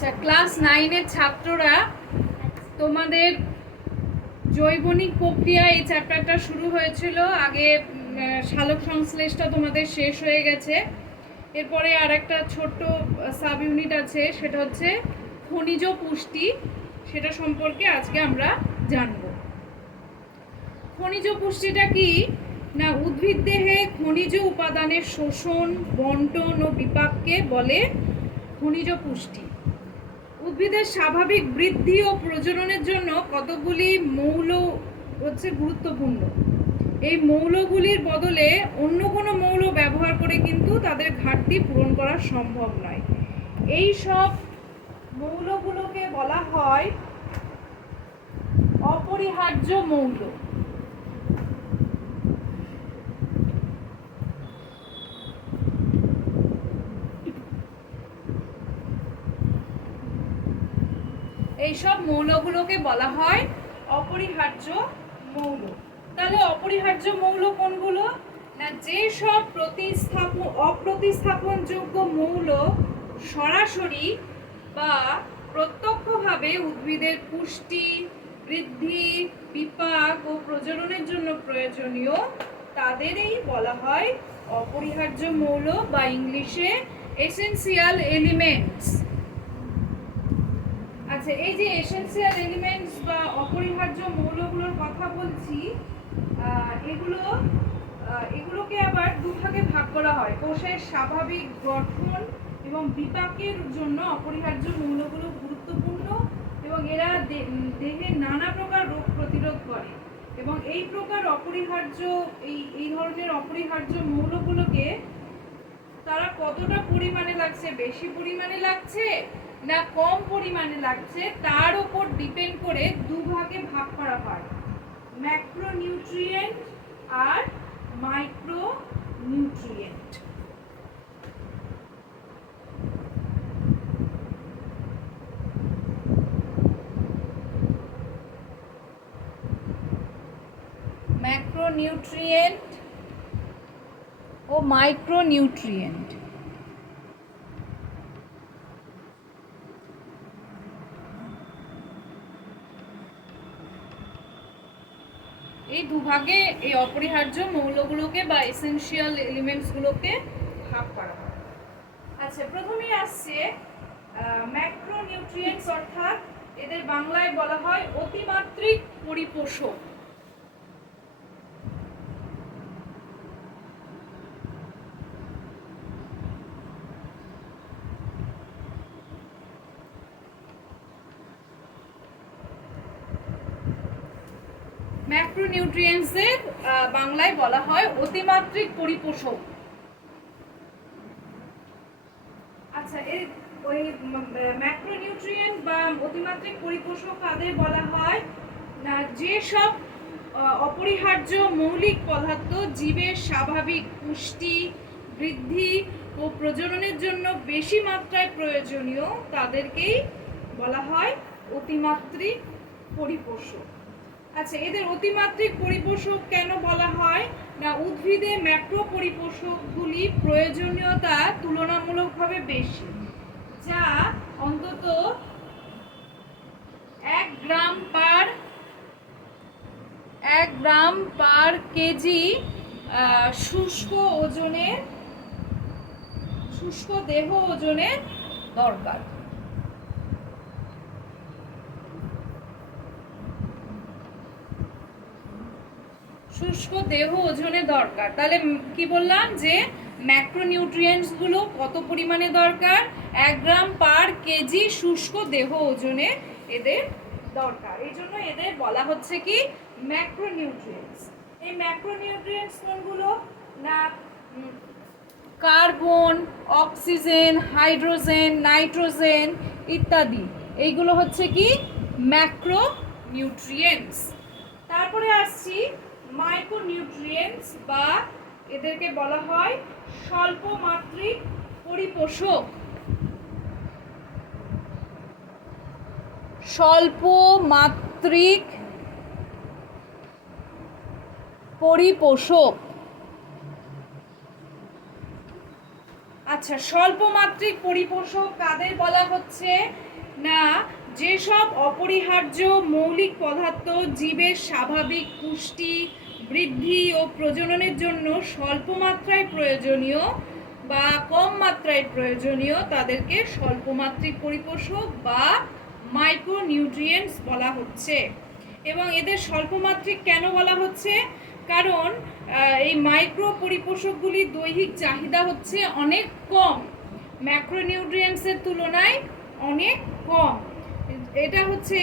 আচ্ছা, ক্লাস 9-এর ছাত্ররা তোমাদের জৈবনিক প্রক্রিয়া এই চ্যাপ্টারটা শুরু হয়েছিল। আগে সালোক সংশ্লেষটা তোমাদের শেষ হয়ে গেছে। এরপরে আর একটা ছোট্ট সাব ইউনিট আছে, সেটা হচ্ছে খনিজ পুষ্টি। সেটা সম্পর্কে আজকে আমরা জানব। খনিজ পুষ্টিটা কি না, উদ্ভিদ দেহে খনিজ উপাদানের শোষণ, বন্টন ও বিপাককে বলে খনিজ পুষ্টি। উদ্ভিদের স্বাভাবিক বৃদ্ধি ও প্রজননের জন্য কতগুলি মৌল হচ্ছে গুরুত্বপূর্ণ। এই মৌলগুলির বদলে অন্য কোনো মৌল ব্যবহার করে কিন্তু তাদের ঘাটতি পূরণ করা সম্ভব নয়। এই সব মৌলগুলোকে বলা হয় অপরিহার্য মৌল। এইসব মৌলগুলোকে বলা হয় অপরিহার্য মৌল। তাহলে অপরিহার্য মৌল কোনগুলো না, যে সব অপ্রতিস্থাপনযোগ্য মৌল সরাসরি বা প্রত্যক্ষভাবে উদ্ভিদের পুষ্টি, বৃদ্ধি, বিপাক ও প্রজননের জন্য প্রয়োজনীয়, তাদেরই বলা হয় অপরিহার্য মৌল বা ইংলিশে এসেনশিয়াল এলিমেন্টস। আচ্ছা, এই যে এসেনশিয়াল এলিমেন্টস বা অপরিহার্য মৌলগুলোর কথা বলছি, এগুলোকে আবার দুভাগে ভাগ করা হয়। কোষের স্বাভাবিক গঠন এবং বিপাকের জন্য অপরিহার্য মৌলগুলো গুরুত্বপূর্ণ এবং এরা দেহে নানা প্রকার রোগ প্রতিরোধ করে। এবং এই প্রকার এই ধরনের অপরিহার্য মৌলগুলোকে তারা কতটা পরিমাণে লাগছে, বেশি পরিমাণে লাগছে না কম পরিমাণে লাগছে, তার উপর ডিপেন্ড করে দুভাগে ভাগ করা হয়, ম্যাক্রোনিউট্রিয়েন্ট আর মাইক্রোনিউট্রিয়েন্ট। ম্যাক্রোনিউট্রিয়েন্ট ও মাইক্রোনিউট্রিয়েন্ট। এই দুভাগে এই অপরিহার্য মৌলগুলোকে বা এসেনশিয়াল এলিমেন্টসগুলোকে ভাগ করা হয়। আচ্ছা, প্রথমেই আসছে ম্যাক্রোনিউট্রিয়েন্টস, অর্থাৎ এদের বাংলায় বলা হয় অতিমাত্রিক পরিপোষক। ম্যাক্রোনিউট্রিয়েন্টসের বাংলায় বলা হয় অতিমাত্রিক পরিপোষক। আচ্ছা, ওই ম্যাক্রোনিউট্রিয়েন্ট বা অতিমাত্রিক পরিপোষক কাদের বলা হয় না, যে সব অপরিহার্য মৌলিক পদার্থ জীবের স্বাভাবিক পুষ্টি, বৃদ্ধি ও প্রজননের জন্য বেশি মাত্রায় প্রয়োজনীয়, তাদেরকেই বলা হয় অতিমাত্রিক পরিপোষক। আচ্ছা, এদের অতিমাত্রিক পরিপোষক কেন বলা হয় না, উদ্ভিদে ম্যাক্রো পরিপোষকগুলি প্রয়োজনীয়তা তুলনামূলকভাবে বেশি, যা অন্তত 1 গ্রাম পার কেজি শুষ্ক দেহ ওজনের দরকার। শুষ্ক দেহ ওজনে দরকার। তাহলে কি বললাম যে ম্যাক্রোনিউট্রিয়েন্টস গুলো কত পরিমাণে দরকার, 1 গ্রাম পার কেজি শুষ্ক দেহ ওজনে এদের দরকার। এই জন্য এদের বলা হচ্ছে কি ম্যাক্রোনিউট্রিয়েন্টস। এই ম্যাক্রোনিউট্রিয়েন্টস কোনগুলো না, কার্বন, অক্সিজেন, হাইড্রোজেন, নাইট্রোজেন ইত্যাদি, এইগুলো হচ্ছে কি ম্যাক্রোনিউট্রিয়েন্টস। তারপরে আসছি মাইক্রোনিউট্রিয়েন্টস, বা এদেরকে বলা হয় স্বল্পমাত্রিক পরিপোষক। স্বল্পমাত্রিক পরিপোষক। আচ্ছা, স্বল্পমাত্রিক পরিপোষক কাদের বলা হচ্ছে না যেসব অপরিহার্য মৌলিক পদার্থ জীবের স্বাভাবিক পুষ্টি বৃদ্ধি ও প্রজননের জন্য স্বল্প মাত্রায় প্রয়োজনীয় বা কম মাত্রায় প্রয়োজনীয় তাদেরকে স্বল্পমাত্রিক পরিপোষক বা মাইক্রোনিউট্রিয়েন্টস বলা হচ্ছে। এবং এদের স্বল্পমাত্রিক কেন বলা হচ্ছে? কারণ এই মাইক্রো পরিপোষকগুলির দৈহিক চাহিদা হচ্ছে অনেক কম, ম্যাক্রোনিউট্রিয়েন্টসের তুলনায় অনেক কম। এটা হচ্ছে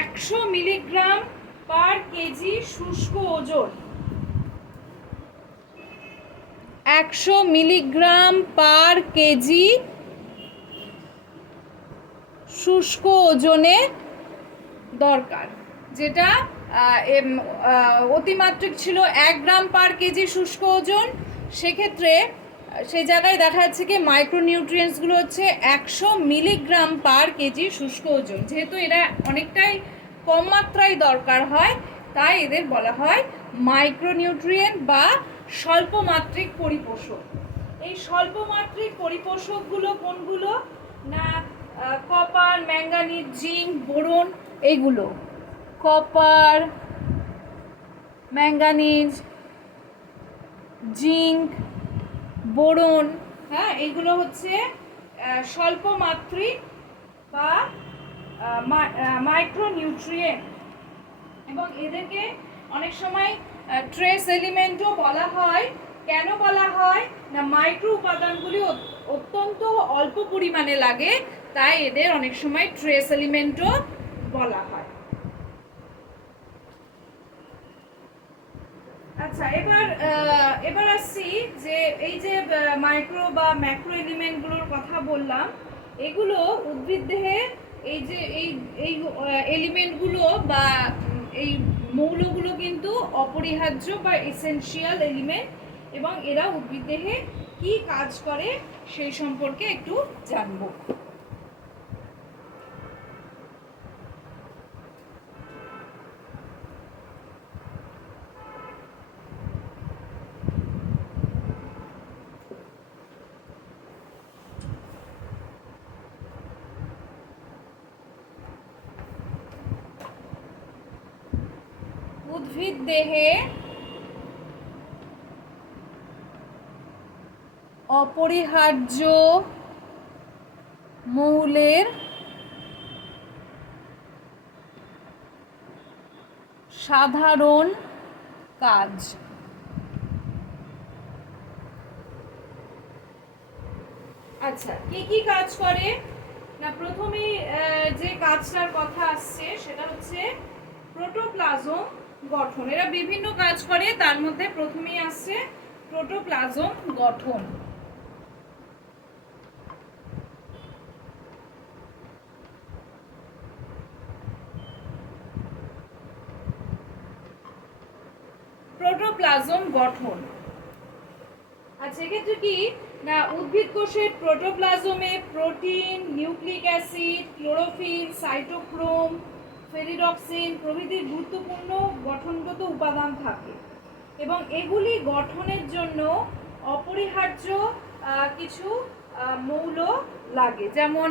100 মিলিগ্রাম পার কেজি শুষ্ক ওজন, 100 মিলিগ্রাম পার কেজি শুষ্ক ওজনে দরকার, যেটা অতিমাত্রিক ছিল 1 গ্রাম পার কেজি শুষ্ক ওজন। সেক্ষেত্রে সেই জায়গায় দেখা যাচ্ছে কি মাইক্রোনিউট্রিয়েন্টসগুলো হচ্ছে 100 মিলিগ্রাম পার কেজি শুষ্ক ওজন। যেহেতু এরা অনেকটাই কম মাত্রায় দরকার হয়, তাই এদের বলা হয় মাইক্রোনিউট্রিয়েন্ট বা স্বল্পমাত্রিক পরিপোষক। এই স্বল্পমাত্রিক পরিপোষকগুলো কোনগুলো? না কপার, ম্যাঙ্গানিজ, জিঙ্ক, বোরন, এইগুলো। কপার, ম্যাঙ্গানিজ, জিঙ্ক, বোরন, হ্যাঁ, এইগুলো হচ্ছে স্বল্পমাত্রিক বা মাইক্রোনিউট্রিয়েন্ট। এবং এদেরকে অনেক সময় ট্রেস এলিমেন্টও বলা হয়। কেন বলা হয়? না মাইক্রো উপাদানগুলি অত্যন্ত অল্প পরিমাণে লাগে, তাই এদের অনেক সময় ট্রেস এলিমেন্টও বলা হয়। আচ্ছা, এবার আসছি যে এই যে মাইক্রো বা ম্যাক্রো এলিমেন্টগুলোর কথা বললাম, এগুলো উদ্ভিদ দেহে এই যে এই এলিমেন্টগুলো বা এই মৌলগুলো কিন্তু অপরিহার্য বা এসেনশিয়াল এলিমেন্ট, এবং এরা উদ্ভিদ দেহে কি কাজ করে সেই সম্পর্কে একটু জানবো। উদ্ভিদ দেহে অপরিহার্য মৌলের সাধারণ কাজ। আচ্ছা, কি কি কাজ করে? না প্রথমে যে কাজটার কথা আসছে সেটা হচ্ছে প্রোটোপ্লাজম গঠন। এরা বিভিন্ন কাজ করে, তার মধ্যে প্রথমেই আসছে প্রোটোপ্লাজম গঠন। প্রোটোপ্লাজম গঠন। আচ্ছা, এক্ষেত্রে কি না উদ্ভিদ কোষের প্রোটোপ্লাজমে protein, nucleic acid, chlorophyll, cytochrome, ferredoxin প্রভৃতির গুরুত্বপূর্ণ গঠনগত উপাদান থাকে, এবং এগুলি গঠনের জন্য অপরিহার্য কিছু মৌল লাগে, যেমন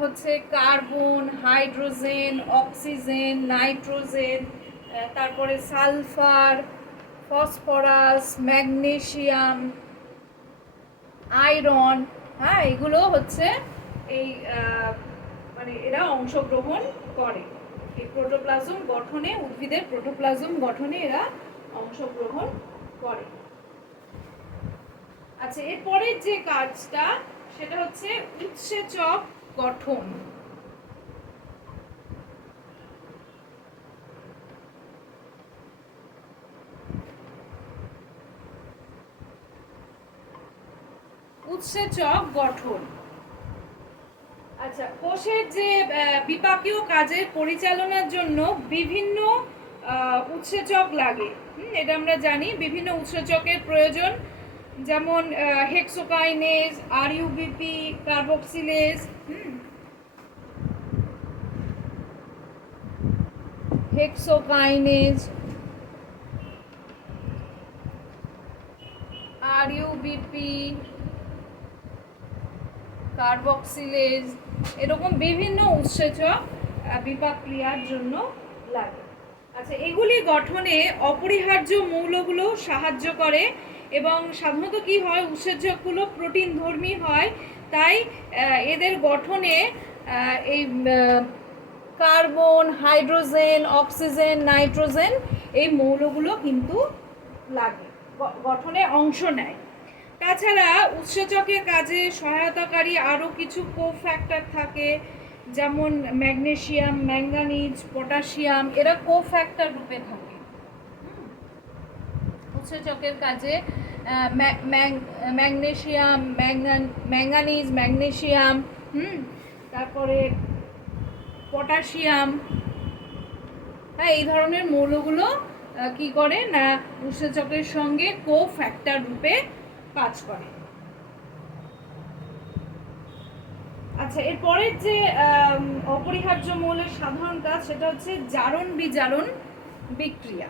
হচ্ছে কার্বন, হাইড্রোজেন, অক্সিজেন, নাইট্রোজেন, তারপরে সালফার, ফসফরাস, ম্যাগনেসিয়াম, আয়রন, হ্যাঁ, এগুলো হচ্ছে এই মানে এরা অংশগ্রহণ করে এই প্রোটোপ্লাজম গঠনে, উদ্ভিদের প্রোটোপ্লাজম গঠনে এরা অংশগ্রহণ করে। আচ্ছা, এরপরের যে কাজটা সেটা হচ্ছে উৎসেচক গঠন। উৎসেচক গঠন। আচ্ছা, কোষের যে বিপাকীয় কাজের পরিচালনার জন্য বিভিন্ন উৎসেচক লাগে, এটা আমরা জানি। বিভিন্ন উৎসেচকের প্রয়োজন, যেমন hexokinase, RuBP, carboxylase, hexokinase, RuBP, carboxylase, এরকম বিভিন্ন উৎসেচক বিপাক ক্রিয়ার জন্য লাগে। আচ্ছা, এগুলি গঠনে অপরিহার্য মৌলগুলো সাহায্য করে এবং সাধারণত কি হয়, উৎসেচকগুলো প্রোটিন ধর্মী হয়, তাই এদের গঠনে এই কার্বন, হাইড্রোজেন, অক্সিজেন, নাইট্রোজেন এই মৌলগুলো কিন্তু লাগে, গঠনে অংশ নেয়। তাছাড়া উৎসেচকের কাজে সহায়তাকারী আরও কিছু কোফ্যাক্টর থাকে, যেমন ম্যাগনেসিয়াম, ম্যাঙ্গানিজ, পটাশিয়াম, এরা কোফ্যাক্টর রূপে থাকে উৎসেচকের কাজে। ম্যাগনেসিয়াম, ম্যাঙ্গানিজ, ম্যাগনেসিয়াম, তারপরে পটাশিয়াম, হ্যাঁ, এই ধরনের মৌলগুলো কি করে না উৎসেচকের সঙ্গে কোফ্যাক্টর রূপে কাজ করে। আচ্ছা, এরপরের যে অপরিহার্য মৌলের সাধারণ কাজ সেটা হচ্ছে জারণ বিজারণ বিক্রিয়া।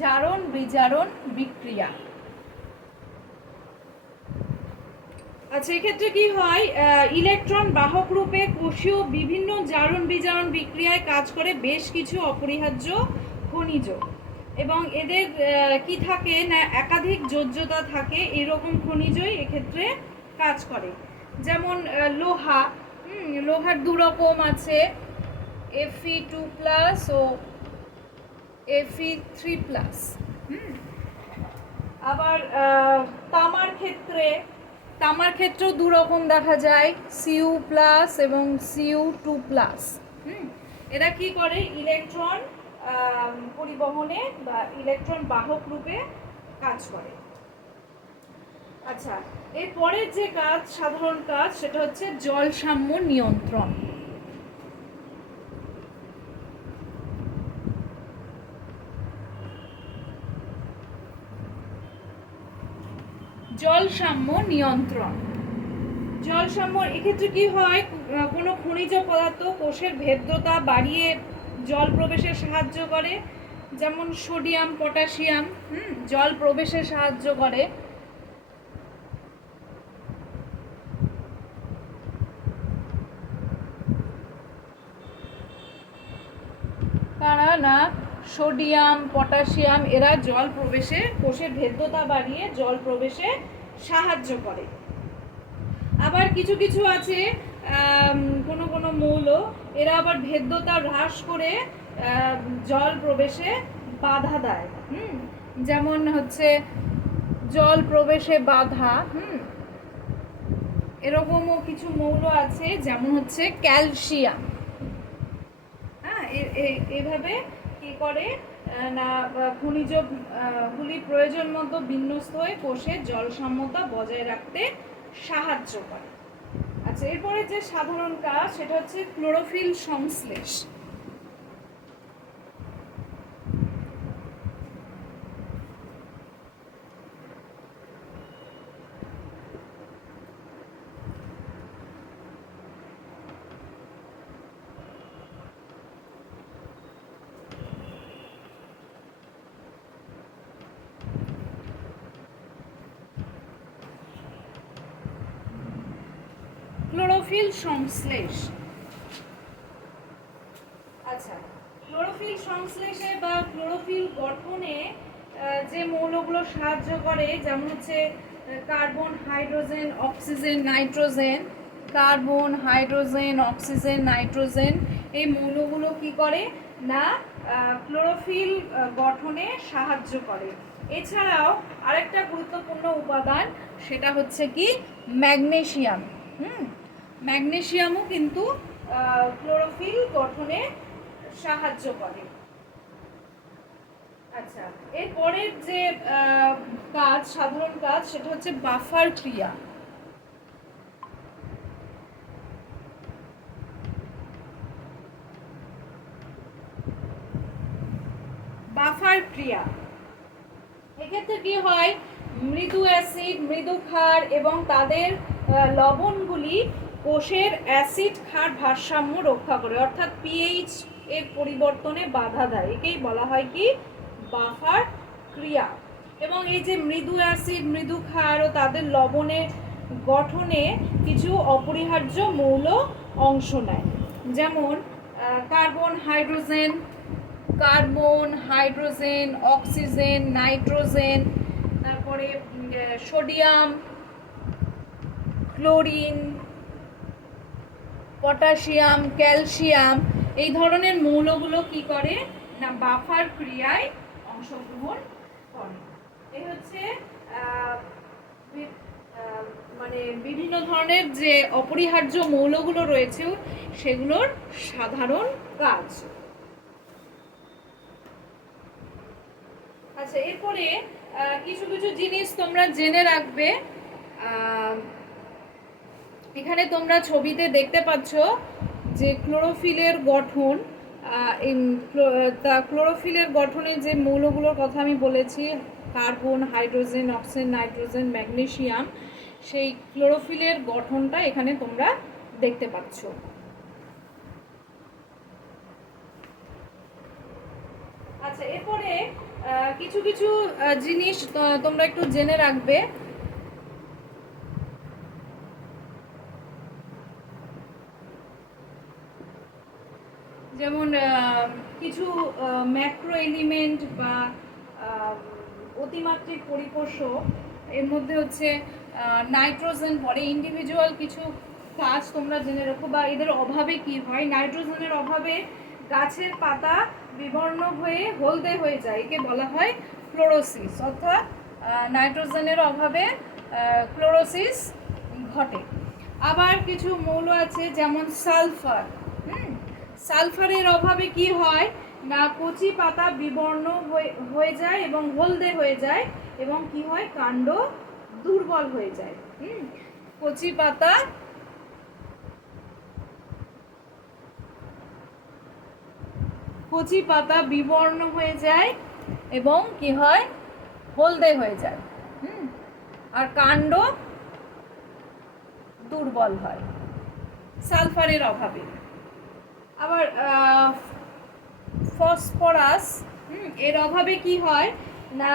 জারণ বিজারণ বিক্রিয়া। আচ্ছা, এক্ষেত্রে কি হয়, ইলেকট্রন বাহক রূপে কোষীয় বিভিন্ন জারণ বিজারণ বিক্রিয়ায় কাজ করে বেশ কিছু অপরিহার্য খনিজ, এবং এদের কি থাকে না একাধিক যোজ্যতা থাকে, এরকম খনিজই এক্ষেত্রে কাজ করে। যেমন লোহা, লোহার দু রকম আছে, Fe2+ ও Fe3+। আবার তামার ক্ষেত্রেও দু রকম দেখা যায়, Cu+ এবং Cu2+। এরা কি করে ইলেকট্রন পরিবহনে বা ইলেকট্রন বাহক রূপে কাজ করে। আচ্ছা, এরপরের যে কাজ, সাধারণ কাজ, সেটা হচ্ছে জল সাম্য নিয়ন্ত্রণ। জল সাম্য নিয়ন্ত্রণ। জল সাম্য এক্ষেত্রে কি হয়, কোনো খনিজ পদার্থ কোষের ভেদ্যতা বাড়িয়ে জল প্রবেশে সাহায্য করে, যেমন সোডিয়াম, পটাশিয়াম জল প্রবেশে সাহায্য করে। কারা না সোডিয়াম, পটাশিয়াম, এরা জল প্রবেশে, কোষের ভেদ্যতা বাড়িয়ে জল প্রবেশে সাহায্য করে। আবার কিছু কিছু আছে কোনো কোনো মৌল, এরা আবার ভেদ্যতা হ্রাস করে জল প্রবেশে বাধা দেয়। যেমন হচ্ছে জল প্রবেশে বাধা, এরকমও কিছু মৌল আছে, যেমন হচ্ছে ক্যালসিয়াম। হ্যাঁ, এভাবে কি করে না খনিজগুলি প্রয়োজন মতো বিন্যস্ত হয়ে কোষে জল সাম্যতা বজায় রাখতে সাহায্য করে। আচ্ছা, এরপরে যে সাধারণ কাজ সেটা হচ্ছে ক্লোরোফিল সংশ্লেষ। ক্লোরোফিল সংশ্লেষ। আচ্ছা, ক্লোরোফিল সংশ্লেষে বা ক্লোরোফিল গঠনে যে মৌলগুলো সাহায্য করে, যেমন হচ্ছে carbon, hydrogen, oxygen, nitrogen. Carbon, hydrogen, oxygen, nitrogen এই মৌলগুলো কি করে না ক্লোরোফিল গঠনে সাহায্য করে। এছাড়াও আরেকটা গুরুত্বপূর্ণ উপাদান সেটা হচ্ছে কি ম্যাগনেসিয়াম। ম্যাগনেসিয়ামও কিন্তু ক্লোরোফিল গঠনে সাহায্য করে। আচ্ছা, এরপরের যে কাজ, সাধারণ কাজ, সেটা হচ্ছে বাফার ক্রিয়া। বাফার ক্রিয়া। এক্ষেত্রে কি হয়, মৃদু অ্যাসিড, মৃদু ক্ষার এবং তাদের লবণগুলি কোষের অ্যাসিড ক্ষার ভারসাম্য রক্ষা করে, অর্থাৎ পিএইচ এর পরিবর্তনে বাধা দেয়। একেই বলা হয় কি বাফার ক্রিয়া। এবং এই যে মৃদু অ্যাসিড, মৃদু ক্ষার ও তাদের লবণের গঠনে কিছু অপরিহার্য মৌল অংশ নেয়, যেমন কার্বন, হাইড্রোজেন, অক্সিজেন, নাইট্রোজেন, তারপরে সোডিয়াম, ক্লোরিন, পটাশিয়াম, ক্যালসিয়াম, এই ধরনের মৌলগুলো কি করে না বাফার ক্রিয়ায় অংশগ্রহণ করে। এই হচ্ছে মানে বিভিন্ন ধরনের যে অপরিহার্য মৌলগুলো রয়েছে সেগুলোর সাধারণ কাজ। আচ্ছা, এরপরে কিছু কিছু জিনিস তোমরা জেনে রাখবে। এখানে তোমরা ছবিতে দেখতে পাচ্ছ যে ক্লোরোফিলের গঠন, ক্লোরোফিলের গঠনের যে মৌলগুলোর কথা আমি বলেছি, carbon, hydrogen, oxygen, nitrogen, magnesium, সেই ক্লোরোফিলের গঠনটা এখানে তোমরা দেখতে পাচ্ছ। আচ্ছা, এরপরে কিছু কিছু জিনিস তোমরা একটু জেনে রাখবে। যেমন কিছু ম্যাক্রো এলিমেন্ট বা অতিমাত্রিক পরিপোষক, এর মধ্যে হচ্ছে নাইট্রোজেন পড়ে। ইন্ডিভিজুয়াল কিছু কাজ তোমরা জেনে রাখো, বা এদের অভাবে কি হয়। নাইট্রোজেনের অভাবে গাছের পাতা বিবর্ণ হয়ে হলদে হয়ে যায়, একে বলা হয় ক্লোরোসিস, অর্থাৎ নাইট্রোজেনের অভাবে ক্লোরোসিস ঘটে। আবার কিছু মৌল আছে যেমন সালফার। সালফারের অভাবে কি হয় না কচি পাতা বিবর্ণ হয়ে যায় এবং হলদে হয়ে যায়, এবং কি হয় কাণ্ড দুর্বল হয়ে যায়। কচি পাতা বিবর্ণ হয়ে যায় এবং কি হয় হলদে হয়ে যায়, আর কাণ্ড দুর্বল হয় সালফারের অভাবে। আবার ফসফরাস, এর অভাবে কি হয় না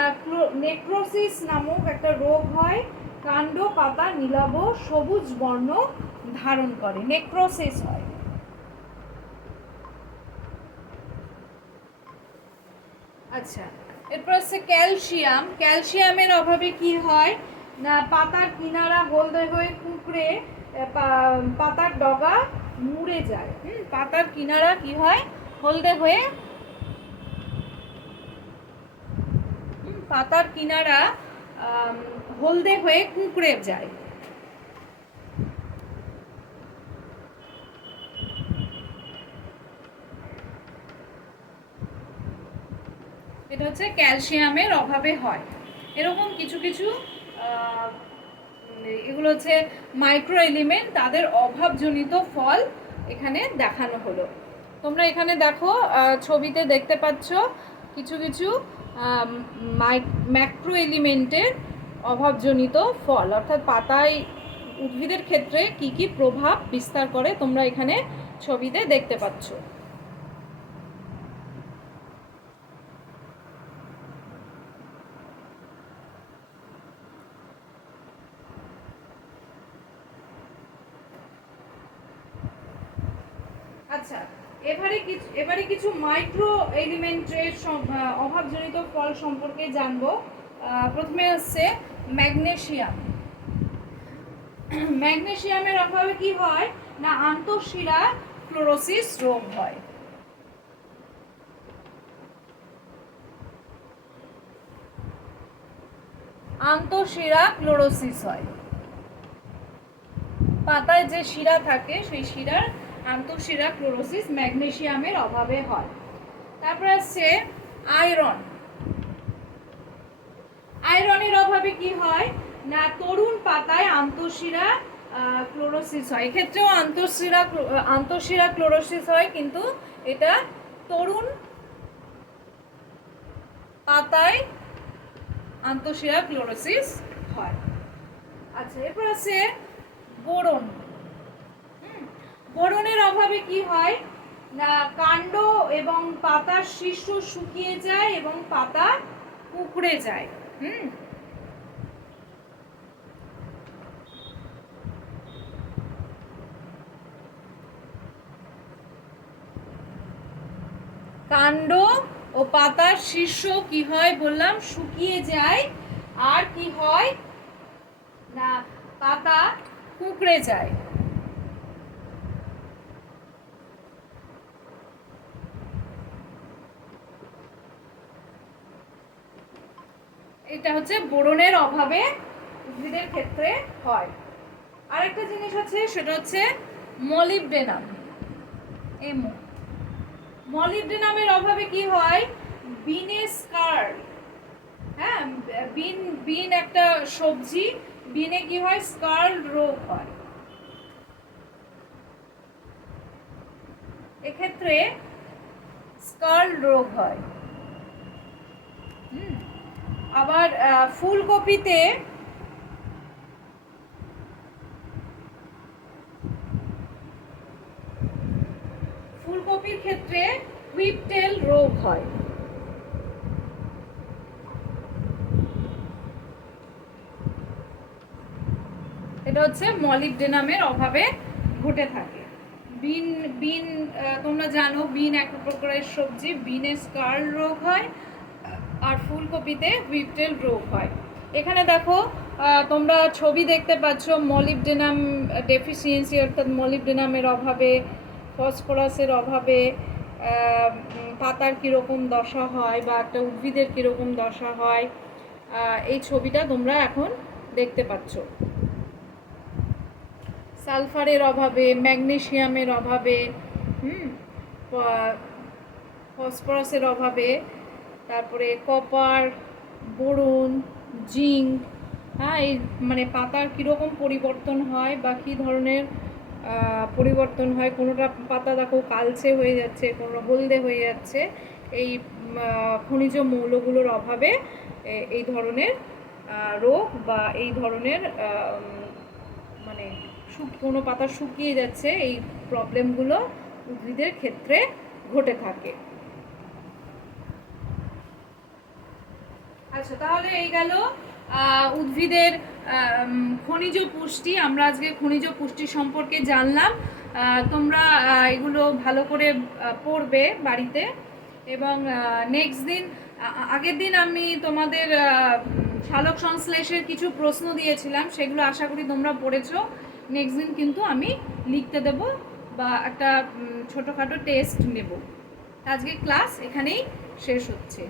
নেক্রোসিস নামক একটা রোগ হয়, কাণ্ড পাতা নীলাভ সবুজ বর্ণ ধারণ করে, নেক্রোসিস হয়। আচ্ছা, এরপর হচ্ছে ক্যালসিয়াম। ক্যালসিয়ামের অভাবে কি হয় না পাতার কিনারা হলদে হয়ে কুঁকড়ে পাতার ডগা মুড়ে যায়। পাতার কিনারা কি হয় হলদে হয়ে, পাতার কিনারা হলদে হয়ে কুঁকড়ে যায়। এটা হচ্ছে ক্যালসিয়ামের অভাবে হয়। এরকম কিছু কিছু এগুলো হচ্ছে মাইক্রো এলিমেন্ট, তাদের অভাবজনিত ফল এখানে দেখানো হলো। তোমরা এখানে দেখো ছবিতে দেখতে পাচ্ছ কিছু কিছু ম্যাক্রো এলিমেন্টের অভাবজনিত ফল, অর্থাৎ পাতায় উদ্ভিদের ক্ষেত্রে কি কি প্রভাব বিস্তার করে তোমরা এখানে ছবিতে দেখতে পাচ্ছ। আচ্ছা, এবারে কিছু মাইক্রো এলিমেন্টের অভাবজনিত ফল সম্পর্কে জানবো। প্রথমে হচ্ছে ম্যাগনেসিয়াম। ম্যাগনেসিয়ামের অভাবে কি হয় না আন্তঃশিরা ক্লোরোসিস রোগ হয়। আন্তঃশিরা ক্লোরোসিস হয়, পাতায় যে শিরা থাকে সেই শিরার আন্তঃশিরা ক্লোরোসিস ম্যাগনেসিয়ামের অভাবে হয়। তারপর আছে আয়রন। আয়রনের অভাবে কি হয় না তরুণ পাতায় আন্তঃশিরা ক্লোরোসিস হয়। এক্ষেত্রেও আন্তঃশিরা ক্লোরোসিস হয়, কিন্তু এটা তরুণ পাতায় আন্তঃশিরা ক্লোরোসিস হয়। আচ্ছা, এরপর আছে বোরন। বোরনের অভাবে কি হয় না, কাণ্ড এবং পাতার শীর্ষ শুকিয়ে যায় এবং পাতা কুঁকড়ে যায়। কাণ্ড ও পাতার শীর্ষ কি হয় বললাম, শুকিয়ে যায়, আর কি হয় না, পাতা কুঁকড়ে যায়। এটা হচ্ছে বোরনের অভাবে উদ্ভিদের ক্ষেত্রে হয়। আরেকটা জিনিস আছে, সেটা হচ্ছে মলিবডেনাম। মলিবডেনামের অভাবে কি হয়, বিনে স্কার। হ্যাঁ, বিন একটা সবজি, বিনে কি হয়, স্কার রোগ হয়। এক্ষেত্রে স্কার রোগ হয়। আবার ফুলকপিতে ফুলকপির ক্ষেত্রে হুইপটেল রোগ হয়। এটা হচ্ছে মলিবডেনামের অভাবে ঘটে থাকে। বিন তোমরা জানো, বিন এক প্রকারের সবজি, বিনে স্কার রোগ হয়, আর ফুলকপিতে হুইপটেল রোগ হয়। এখানে দেখো তোমরা ছবি দেখতে পাচ্ছ, মলিবডেনাম ডেফিসিয়েন্সি অর্থাৎ মলিবডেনামের অভাবে, ফসফরাসের অভাবে পাতার কীরকম দশা হয় বা একটা উদ্ভিদের কীরকম দশা হয়, এই ছবিটা তোমরা এখন দেখতে পাচ্ছ। সালফারের অভাবে, ম্যাগনেসিয়ামের অভাবে, ফসফরাসের অভাবে, তারপরে কপার, বোরন, জিঙ্ক, হ্যাঁ, এই মানে পাতার কীরকম পরিবর্তন হয় বা কী ধরনের পরিবর্তন হয়। কোনোটা পাতা দেখো কালচে হয়ে যাচ্ছে, কোনো হলদে হয়ে যাচ্ছে, এই খনিজ মৌলগুলোর অভাবে এই ধরনের রোগ বা এই ধরনের মানে কোনো পাতা শুকিয়ে যাচ্ছে, এই প্রবলেমগুলো উদ্ভিদের ক্ষেত্রে ঘটে থাকে। আচ্ছা, তাহলে এই গেল উদ্ভিদের খনিজ পুষ্টি। আমরা আজকে খনিজ পুষ্টি সম্পর্কে জানলাম। তোমরা এগুলো ভালো করে পড়বে বাড়িতে, এবং নেক্সট দিন, আগের দিন আমি তোমাদের সালোক সংশ্লেষের কিছু প্রশ্ন দিয়েছিলাম, সেগুলো আশা করি তোমরা পড়েছো। নেক্সট দিন কিন্তু আমি লিখতে দেব বা একটা ছোটোখাটো টেস্ট নেব। আজকে ক্লাস এখানেই শেষ হচ্ছে।